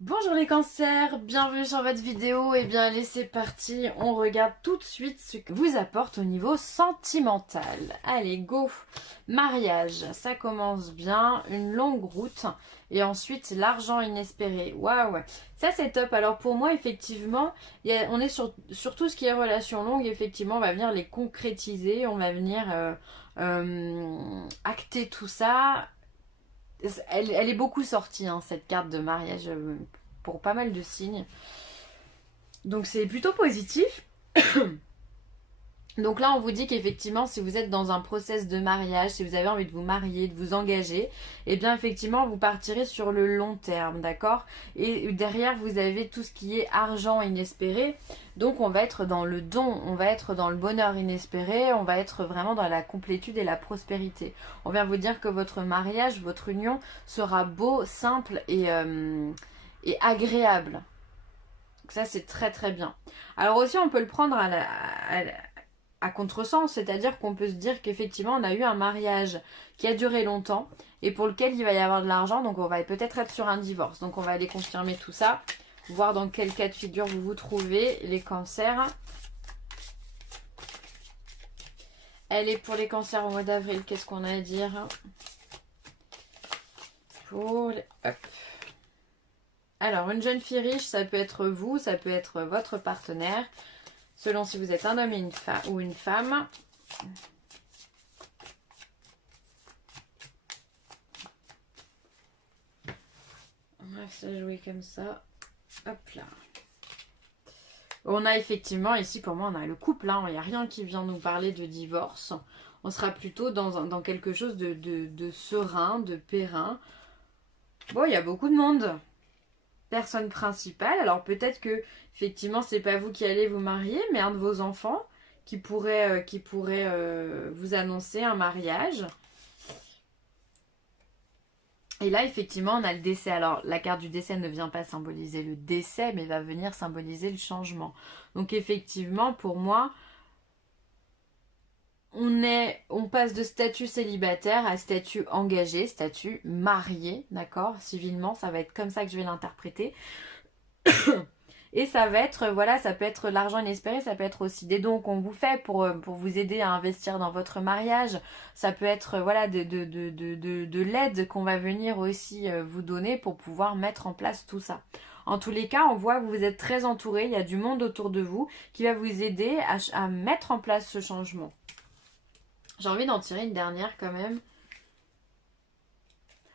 Bonjour les cancers, bienvenue sur votre vidéo. Et bien allez, c'est parti, on regarde tout de suite ce que vous apporte au niveau sentimental. Allez, go. Mariage, ça commence bien, une longue route et ensuite l'argent inespéré. Waouh, ça c'est top. Alors pour moi, effectivement, on est sur tout ce qui est relation longue. Effectivement, on va venir les concrétiser, on va venir acter tout ça. Elle est beaucoup sortie, hein, cette carte de mariage, pour pas mal de signes. Donc c'est plutôt positif. Donc là, on vous dit qu'effectivement, si vous êtes dans un process de mariage, si vous avez envie de vous marier, de vous engager, eh bien effectivement, vous partirez sur le long terme, d'accord? Et derrière, vous avez tout ce qui est argent inespéré. Donc on va être dans le don, on va être dans le bonheur inespéré, on va être vraiment dans la complétude et la prospérité. On vient vous dire que votre mariage, votre union sera beau, simple et agréable. Donc ça, c'est très très bien. Alors aussi, on peut le prendre à contresens, c'est-à-dire qu'on peut se dire qu'effectivement on a eu un mariage qui a duré longtemps et pour lequel il va y avoir de l'argent, donc on va peut-être être sur un divorce. Donc on va aller confirmer tout ça, voir dans quel cas de figure vous vous trouvez, les cancers. Elle est pour les cancers au mois d'avril, qu'est-ce qu'on a à dire pour les... Hop. Alors une jeune fille riche, ça peut être vous, ça peut être votre partenaire, selon si vous êtes un homme et ou une femme. On va se jouer comme ça. Hop là. On a effectivement, ici pour moi, on a le couple. Hein. Il n'y a rien qui vient nous parler de divorce. On sera plutôt dans quelque chose de serein, de périn. Bon, il y a beaucoup de monde. Personne principale. Alors peut-être que, effectivement, c'est pas vous qui allez vous marier, mais un de vos enfants qui pourrait vous annoncer un mariage. Et là, effectivement, on a le décès. Alors, la carte du décès ne vient pas symboliser le décès, mais va venir symboliser le changement. Donc, effectivement, pour moi, on passe de statut célibataire à statut engagé, statut marié, d'accord? Civilement, ça va être comme ça que je vais l'interpréter. Et ça va être, voilà, ça peut être l'argent inespéré, ça peut être aussi des dons qu'on vous fait pour vous aider à investir dans votre mariage. Ça peut être, voilà, de l'aide qu'on va venir aussi vous donner pour pouvoir mettre en place tout ça. En tous les cas, on voit que vous êtes très entouré, il y a du monde autour de vous qui va vous aider à mettre en place ce changement. J'ai envie d'en tirer une dernière quand même.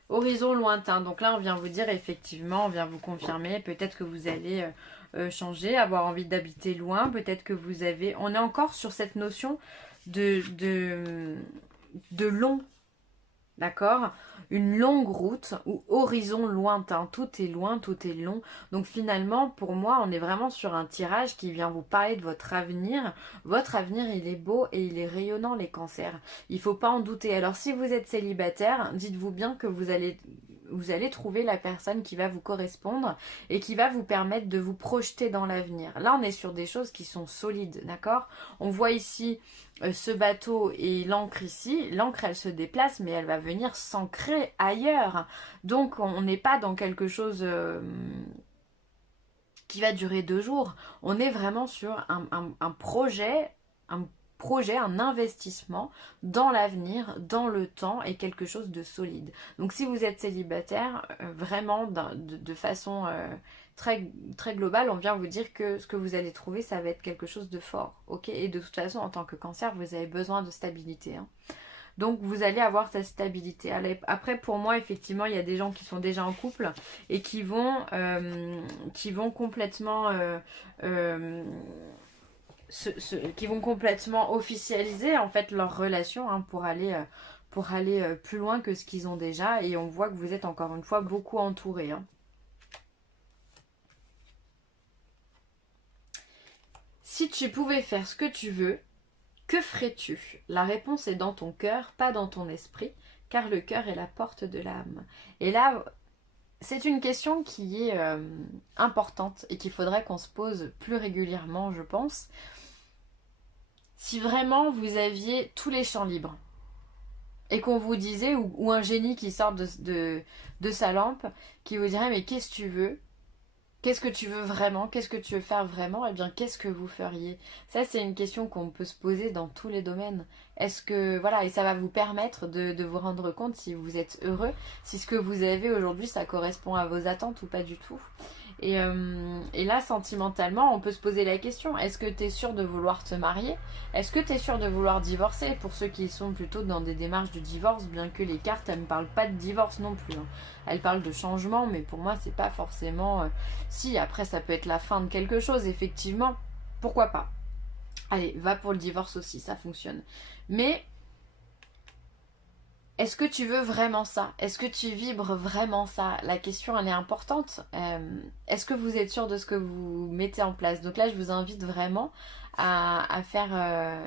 Horizon lointain. Donc là, on vient vous dire effectivement, on vient vous confirmer. Peut-être que vous allez changer, avoir envie d'habiter loin. Peut-être que vous avez... On est encore sur cette notion de long. D'accord? Une longue route ou horizon lointain. Tout est loin, tout est long. Donc finalement, pour moi, on est vraiment sur un tirage qui vient vous parler de votre avenir. Votre avenir, il est beau et il est rayonnant, les cancers. Il ne faut pas en douter. Alors si vous êtes célibataire, dites-vous bien que vous allez trouver la personne qui va vous correspondre et qui va vous permettre de vous projeter dans l'avenir. Là, on est sur des choses qui sont solides, d'accord? On voit ici ce bateau et l'encre ici. L'encre, elle se déplace, mais elle va venir s'ancrer ailleurs. Donc, on n'est pas dans quelque chose qui va durer 2 jours. On est vraiment sur un projet, un investissement dans l'avenir, dans le temps et quelque chose de solide. Donc si vous êtes célibataire, vraiment de façon très, très globale, on vient vous dire que ce que vous allez trouver, ça va être quelque chose de fort. Ok? Et de toute façon, en tant que cancer, vous avez besoin de stabilité. Hein. Donc vous allez avoir cette stabilité. Après, pour moi, effectivement, il y a des gens qui sont déjà en couple et qui vont complètement qui vont complètement officialiser en fait leur relation hein, pour aller plus loin que ce qu'ils ont déjà. Et on voit que vous êtes encore une fois beaucoup entouré. Hein. Si tu pouvais faire ce que tu veux, que ferais-tu? La réponse est dans ton cœur, pas dans ton esprit, car le cœur est la porte de l'âme. Et là, c'est une question qui est importante et qu'il faudrait qu'on se pose plus régulièrement, je pense. Si vraiment vous aviez tous les champs libres et qu'on vous disait, ou un génie qui sort de sa lampe, qui vous dirait mais qu'est-ce que tu veux? Qu'est-ce que tu veux vraiment? Qu'est-ce que tu veux faire vraiment? Eh bien, qu'est-ce que vous feriez? Ça, c'est une question qu'on peut se poser dans tous les domaines. Est-ce que, voilà, et ça va vous permettre de vous rendre compte si vous êtes heureux, si ce que vous avez aujourd'hui, ça correspond à vos attentes ou pas du tout. Et là, sentimentalement, on peut se poser la question, est-ce que tu es sûr de vouloir te marier? Est-ce que tu es sûr de vouloir divorcer? Pour ceux qui sont plutôt dans des démarches de divorce, bien que les cartes, elles ne parlent pas de divorce non plus, hein. Elles parlent de changement, mais pour moi, c'est pas forcément... Si, après, ça peut être la fin de quelque chose, effectivement. Pourquoi pas? Allez, va pour le divorce aussi, ça fonctionne. Mais est-ce que tu veux vraiment ça? Est-ce que tu vibres vraiment ça? La question, elle est importante. Est-ce que vous êtes sûr de ce que vous mettez en place? Donc là, je vous invite vraiment à faire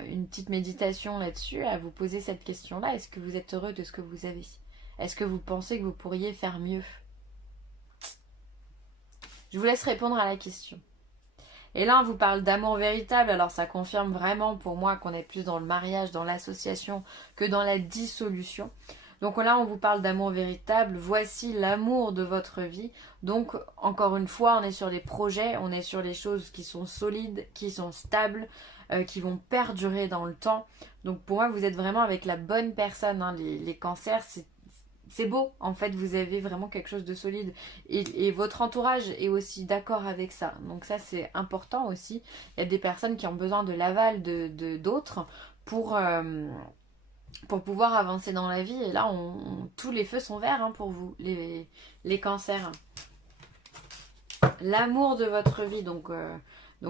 une petite méditation là-dessus, à vous poser cette question-là. Est-ce que vous êtes heureux de ce que vous avez? Est-ce que vous pensez que vous pourriez faire mieux? Je vous laisse répondre à la question. Et là, on vous parle d'amour véritable. Alors, ça confirme vraiment pour moi qu'on est plus dans le mariage, dans l'association, que dans la dissolution. Donc là, on vous parle d'amour véritable. Voici l'amour de votre vie. Donc, encore une fois, on est sur les projets, on est sur les choses qui sont solides, qui sont stables, qui vont perdurer dans le temps. Donc, pour moi, vous êtes vraiment avec la bonne personne, hein. Les cancers, c'est beau, en fait, vous avez vraiment quelque chose de solide. Et votre entourage est aussi d'accord avec ça. Donc ça, c'est important aussi. Il y a des personnes qui ont besoin de l'aval d'autres pour pouvoir avancer dans la vie. Et là, tous les feux sont verts, hein, pour vous, les cancers. L'amour de votre vie, donc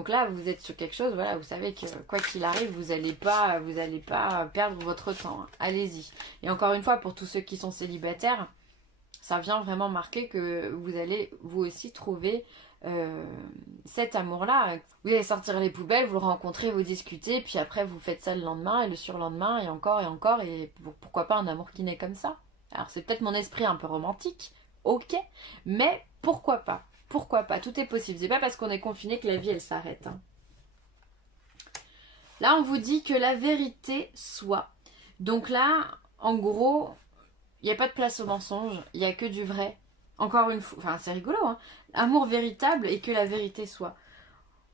là, vous êtes sur quelque chose, voilà, vous savez que quoi qu'il arrive, vous n'allez pas perdre votre temps, hein. Allez-y. Et encore une fois, pour tous ceux qui sont célibataires, ça vient vraiment marquer que vous allez vous aussi trouver cet amour-là. Vous allez sortir les poubelles, vous le rencontrez, vous discutez, puis après vous faites ça le lendemain et le surlendemain et encore, et pourquoi pas un amour qui naît comme ça? Alors c'est peut-être mon esprit un peu romantique, ok, mais pourquoi pas? Pourquoi pas? Tout est possible. C'est pas parce qu'on est confiné que la vie elle s'arrête, hein. Là on vous dit que la vérité soit. Donc là, en gros, il n'y a pas de place au mensonge, il n'y a que du vrai. Encore une fois, enfin c'est rigolo, hein. Amour véritable et que la vérité soit.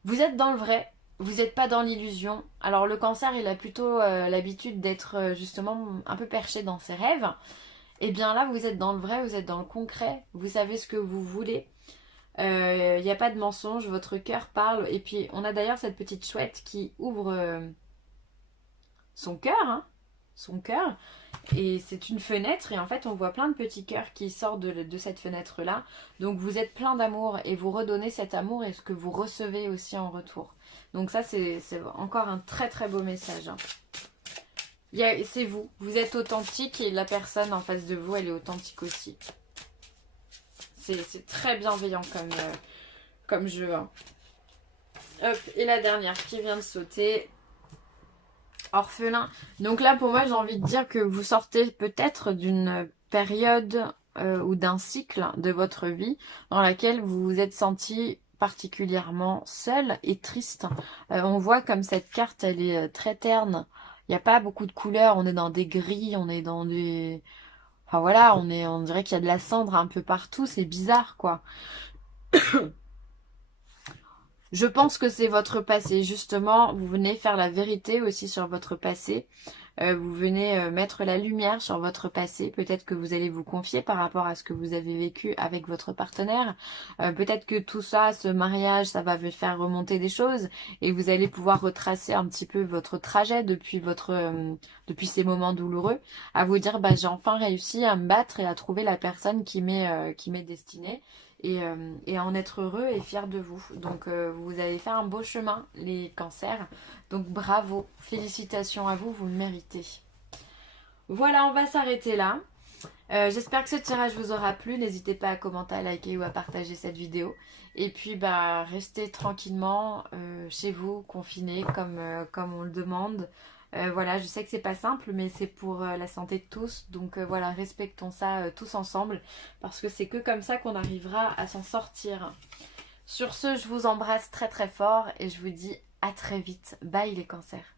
Vous êtes dans le vrai, vous n'êtes pas dans l'illusion. Alors le cancer, il a plutôt l'habitude d'être justement un peu perché dans ses rêves. Et bien là, vous êtes dans le vrai, vous êtes dans le concret, vous savez ce que vous voulez. Il n'y a pas de mensonge, votre cœur parle. Et puis on a d'ailleurs cette petite chouette qui ouvre son cœur, hein, son cœur. Et c'est une fenêtre et en fait on voit plein de petits cœurs qui sortent de cette fenêtre là. Donc vous êtes plein d'amour et vous redonnez cet amour et ce que vous recevez aussi en retour. Donc ça c'est encore un très très beau message, hein. C'est vous, vous êtes authentique et la personne en face de vous elle est authentique aussi. C'est très bienveillant comme jeu, hein. Hop, et la dernière qui vient de sauter. Orphelin. Donc là, pour moi, j'ai envie de dire que vous sortez peut-être d'une période ou d'un cycle de votre vie dans laquelle vous vous êtes senti particulièrement seul et triste. On voit comme cette carte, elle est très terne. Il n'y a pas beaucoup de couleurs. On est dans des gris, on est dans des... Enfin voilà, on dirait qu'il y a de la cendre un peu partout. C'est bizarre, quoi. Je pense que c'est votre passé, justement, vous venez faire la vérité aussi sur votre passé, vous venez mettre la lumière sur votre passé, peut-être que vous allez vous confier par rapport à ce que vous avez vécu avec votre partenaire, peut-être que tout ça, ce mariage, ça va vous faire remonter des choses et vous allez pouvoir retracer un petit peu votre trajet depuis ces moments douloureux, à vous dire, bah j'ai enfin réussi à me battre et à trouver la personne qui m'est destinée. Et à en être heureux et fier de vous. Donc vous avez fait un beau chemin, les cancers. Donc bravo, félicitations à vous, vous le méritez. Voilà, on va s'arrêter là. J'espère que ce tirage vous aura plu. N'hésitez pas à commenter, à liker ou à partager cette vidéo. Et puis bah restez tranquillement chez vous, confinés comme on le demande. Voilà, je sais que c'est pas simple, mais c'est pour la santé de tous. Donc voilà, respectons ça tous ensemble, parce que c'est que comme ça qu'on arrivera à s'en sortir. Sur ce, je vous embrasse très très fort et je vous dis à très vite. Bye les cancers.